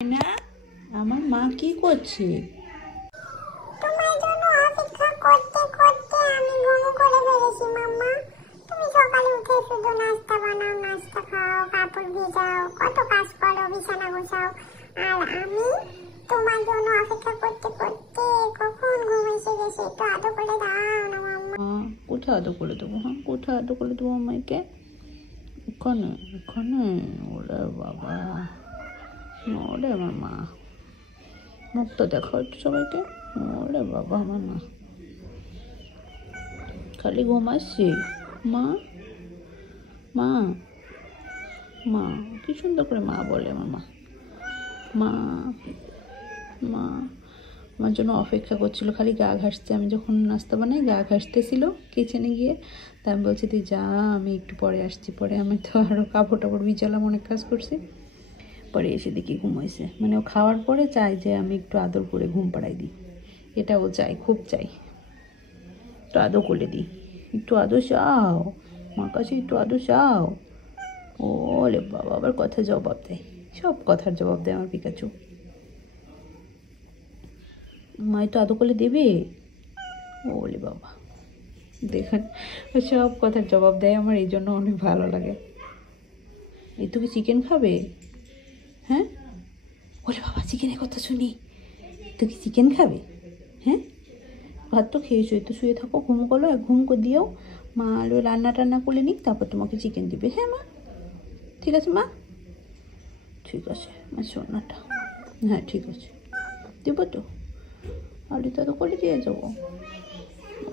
না আমার মা কি করছে? তোমার জন্য অপেক্ষা করতে করতে আমি ঘুম করে ফেলেছি মাম্মা। তুমি সকালে উঠে শুধু নাস্তা বানাও, নাস্তা খাও, কাপড় ভিজাও, কত কাজ করো, বিছানা গোছাও, আর আমি তোমার জন্য অপেক্ষা করতে করতে কখন ঘুম এসে গেছে। একটু আদর করে দাও না মাম্মা। কোথায় আদর করে দেবো? কোথায় আদর করে দেবো আমাকে? ওখানে ওখানে? ওরে বাবা, ওরে আমার মা, মুখটা দেখা হচ্ছে সবাইকে। ওরে বাবা, আমার মা খালি ঘুমাচ্ছি। মা মা মা, কি সুন্দর করে মা বলে আমার মা। মা মা আমার জন্য অপেক্ষা করছিল, খালি গা ঘাসতে। আমি যখন নাস্তা বানাই গা ঘাসতেছিল কিচেনে গিয়ে, তা আমি বলছি তুই যা, আমি একটু পরে আসছি। পরে আমি তো আরও কাপড় টাপড় ভিজালাম, অনেক কাজ করছি। পরে এসে দেখি ঘুমাইছে। মানে ও খাওয়ার পরে চাই যে আমি একটু আদর করে ঘুম পাড়াই দিই, এটা ও চাই, খুব চাই। একটু আদর করে দিই, একটু আদর চাও মার কাছে, একটু আদর চাও। ওলে বাবা, আবার কথা জবাব দেয়, সব কথার জবাব দেয় আমার পিকাচু। মা একটু আদর করলে দেবে? ওলে বাবা, দেখেন সব কথার জবাব দেয় আমার, এই জন্য অনেক ভালো লাগে। এই তো কি চিকেন খাবে? হ্যাঁ, ওলে বাবা, চিকেনের কথা শুনি। তো কি চিকেন খাবে? হ্যাঁ, ভাত তো খেয়েছো, তো শুয়ে থাকো, ঘুম করো, এক ঘুম করে দিও। মা আলো রান্না টান্না করে নিক, তারপর তোমাকে চিকেন দিবে। হ্যাঁ মা, ঠিক আছে মা, ঠিক আছে মা সোনাটা। হ্যাঁ ঠিক আছে, দেবো তো, আলু তো করে দিয়ে যাবো।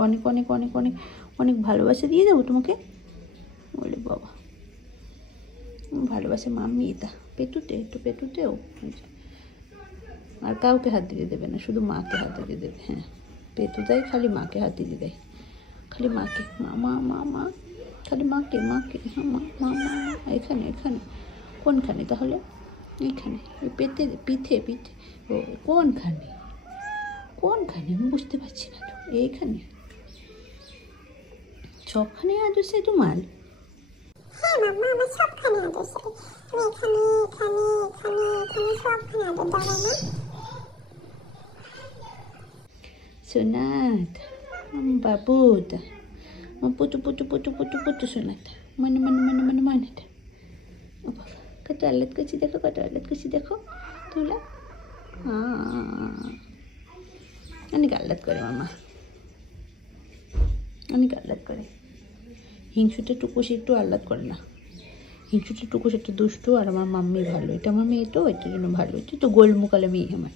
অনেক অনেক অনেক অনেক অনেক ভালোবাসা দিয়ে যাবো তোমাকে। বলে বাবা, ভালোবাসে মাম্মি, এটা পেটুতে, একটু পেটুতেও। আর কাউকে হাত দিতে দেবে না, শুধু মাকে হাত দিতে দেবে। হ্যাঁ, পেটু দেয়, খালি মাকে হাত দিতে দেয়, খালি মাকে। মা মা মা মা, খালি মাকে মাকে। হ্যাঁ মা মা মা, এখানে এখানে। কোনখানে তাহলে? এইখানে, পেটে, পিঠে পিঠে। ও কোনখানে? কোনখানে আমি বুঝতে পারছি না তো। এইখানে? সবখানে আদর চাই তোমার? হ্যাঁ মাম্মা, আমার সবখানে আদর চাই। তুমি এখানে এখানে এখানে এখানে সবখানে আদর দাও না। সোনাত, বাবুটা, পুটু পুটু পুটু পুটু পুটু সোনাত, মানে মানে মানে মানে মানেটা। ও বাবা, কত আল্লাদ করছি দেখো, কত আল্লাদ করছি দেখো। তোলা অনেক আল্লাদ করে মামা, অনেক আল্লাদ করে। হিংসুটা টুকুস একটু আহ্লাদ করে না। হিংসুটা টুকুস একটু দুষ্টু, আর আমার মাম্মি ভালো। এটা আমার মেয়ে তো, এটার জন্য ভালো। এটা তো গোলমুকালে মেয়ে আমার।